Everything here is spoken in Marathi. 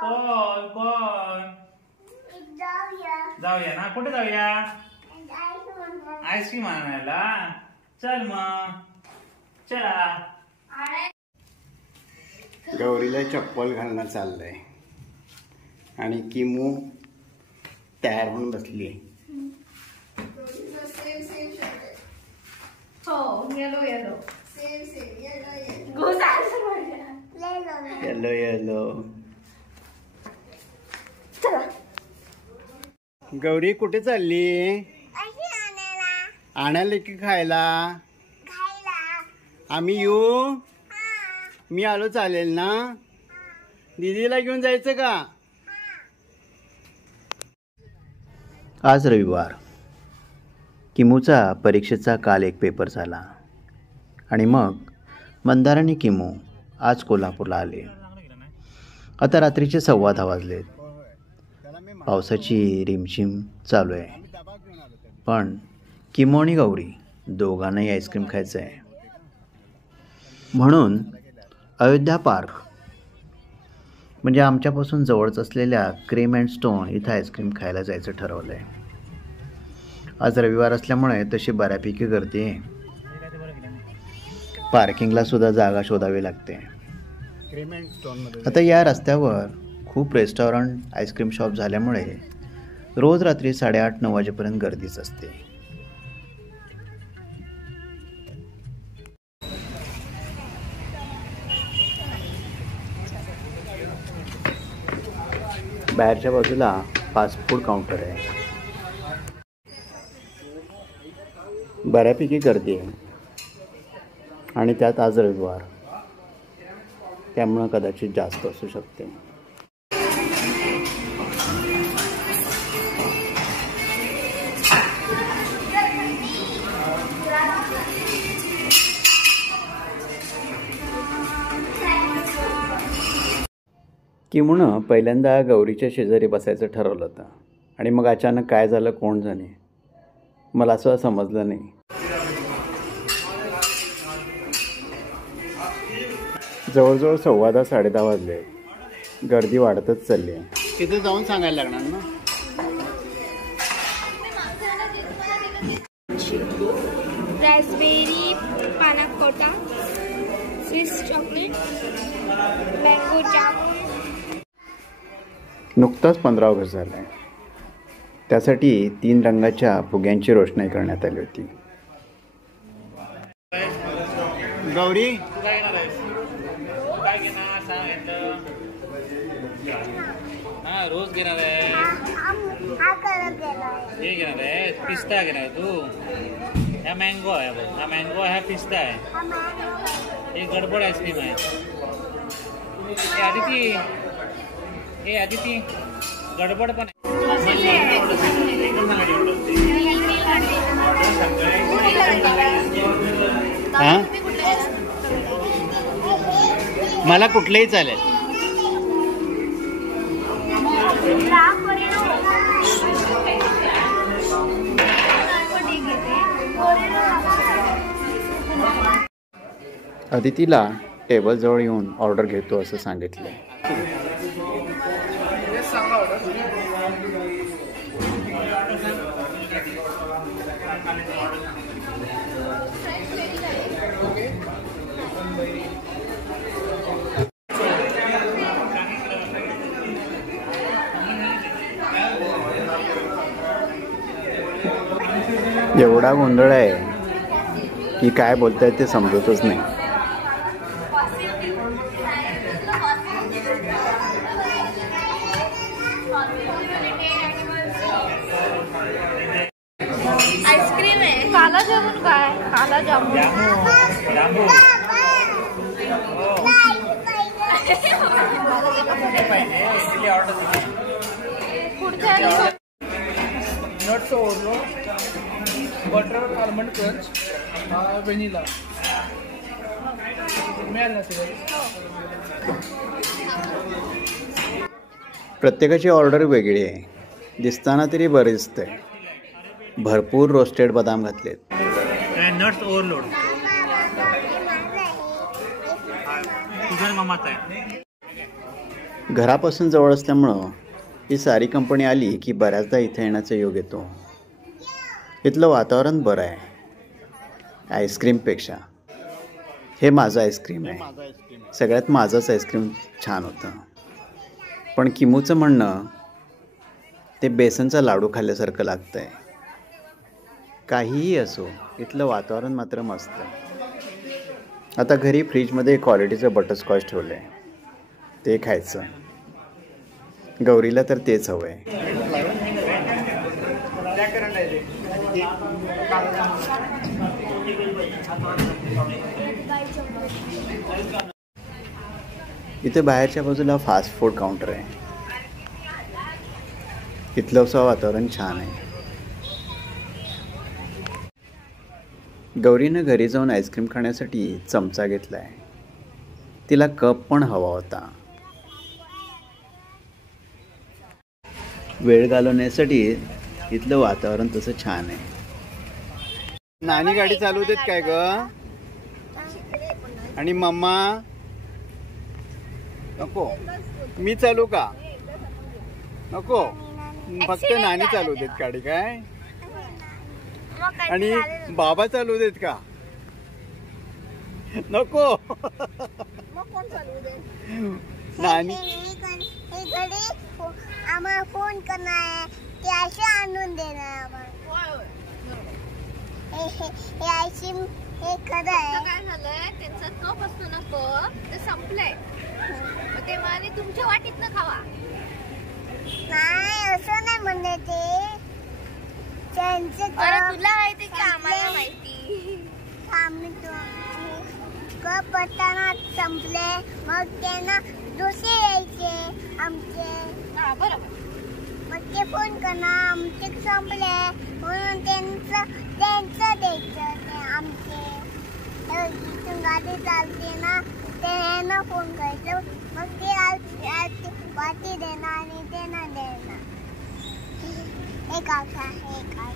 पण जाऊया ना. कुठे जाऊया? आईस्क्रीम आणायला. चल मग चला. गौरीला चप्पल घालणं चाललंय आणि किमू तयार होऊन बसली. Yellow yellow. गौरी कुठे चालली? आणायला की खायला? आम्ही येऊ? मी आलो चालेल ना? दीदीला घेऊन जायचं का? आज रविवार. किमूचा परीक्षेचा काल एक पेपर झाला आणि मग मंदार आणि किमू आज कोल्हापूरला आले. आता रात्रीचे 10:15 वाजलेत. पावसाची रिमझिम चालू आहे. पण किमू आणि गौरी दोघांनाही आईस्क्रीम खायचं आहे. म्हणून अयोध्या पार्क म्हणजे आमच्यापासून जवळच असलेल्या क्रीम अँड स्टोन इथं आईस्क्रीम खायला जायचं ठरवलं आहे. आज रविवार असल्यामुळे तशी बऱ्यापैकी गर्दी आहे. पार्किंगला सुद्धा जागा शोधावी लागते. आता या रस्त्यावर खूप रेस्टॉरंट आईस्क्रीम शॉप झाल्यामुळे रोज रात्री 8:30-9 वाजेपर्यंत गर्दीच असते. बाहेरच्या बाजूला फास्ट फूड काउंटर आहे. बऱ्यापैकी गर्दी आहे आणि त्यात आज रविवार त्यामुळं कदाचित जास्त असू शकते. किमूनं पहिल्यांदा गौरीच्या शेजारी बसायचं ठरवलं होतं आणि मग अचानक काय झालं कोण जाणे. मला असं समजलं नाही. जवळजवळ 10:15-10:30 वाजले. गर्दी वाढतच चालली आहे. तिथे जाऊन सांगायला लागणार ना. Raspberry panna cotta, Swiss chocolate, mango jamun. नुकताच 15 ऑगस्ट झाला आहे. त्यासाठी 3 रंगाच्या फुग्यांची रोषणाई करण्यात आली होती. गौरी रोज घेणार आहे. हे घेणार आहे. पिस्ता घेणार तू. हा मँगो आहे बघ. हा मँगो आहे. हा पिस्ता आहे. हे गडबड आईस्क्रीम आहे. हे आदिती गडबड पण हां मला कुठलंही चालेल. अदितीला टेबलजवळ येऊन ऑर्डर घेतो असं सांगितलं. एवढा गोंधळ आहे की काय बोलतायत ते समजतच नाही. आईस्क्रीम आहे. काला जामून काय? काला jamun. Nuts overload, butter almond crunch, vanilla मिळालं ना सगळं. प्रत्येकाची ऑर्डर वेगळी आहे. दिसताना तरी बरं दिसतंय. भरपूर रोस्टेड बदाम घातलेत. नट्स ओव्हरलोड तुझ्या मामाचा आहे. घरापासून जवळ असल्यामुळं ही सारी कंपनी आली की बऱ्याचदा इथे येण्याचा योग येतो. इथलं वातावरण बरं आहे आईस्क्रीमपेक्षा. हे माझं आईस्क्रीम आहे. सगळ्यात माझंच आईस्क्रीम छान होतं. पण किमूचं म्हणणं ते बेसनचा लाडू खाल्ल्यासारखं लागतं आहे. काहीही असो, इथलं वातावरण मात्र मस्त. आता घरी फ्रीजमध्ये क्वालिटीचं बटरस्कॉच ठेवलं आहे, ते खायचं. गौरीला तर तेच हवं आहे. इथे बाहेरच्या बाजूला फास्ट फूड काउंटर आहे. इथलं असं वातावरण छान आहे. गौरीनं घरी जाऊन आईस्क्रीम खाण्यासाठी चमचा घेतला आहे. तिला कप पण हवा होता. वेळ घालवण्यासाठी इथलं वातावरण तसं छान आहे. नानी गाडी चालू देत काय ग? आणि मम्मा नको? मी चालू का? नको, फक्त नानी चालू देत गाडी काय? आणि बाबा चालू देत का? नको. नानी आम्हाला फोन करणार ते असे आणून देणार आम्हाला. हे आईस्क्रीम हे खरं आहे. काय झालंय त्यांचा कप असतो ना, कप ते संपलंय. ते माने तुमच्या वाटीतनं खावा. नाही असं नाही म्हणले ते. त्यांचे तुला माहिती की आम्हाला माहिती. कप असताना संपले, मग त्यांना दुसरे यायचे आमचे. बरोबर. मग ते फोन करणार आमचे संपले म्हणून त्यांचं द्यायचं ते आमचे. इथून गाडी चालते ना, त्यांना फोन करायचं. मग ते वाटी देणार आणि त्यांना देणार. हे काका हे काय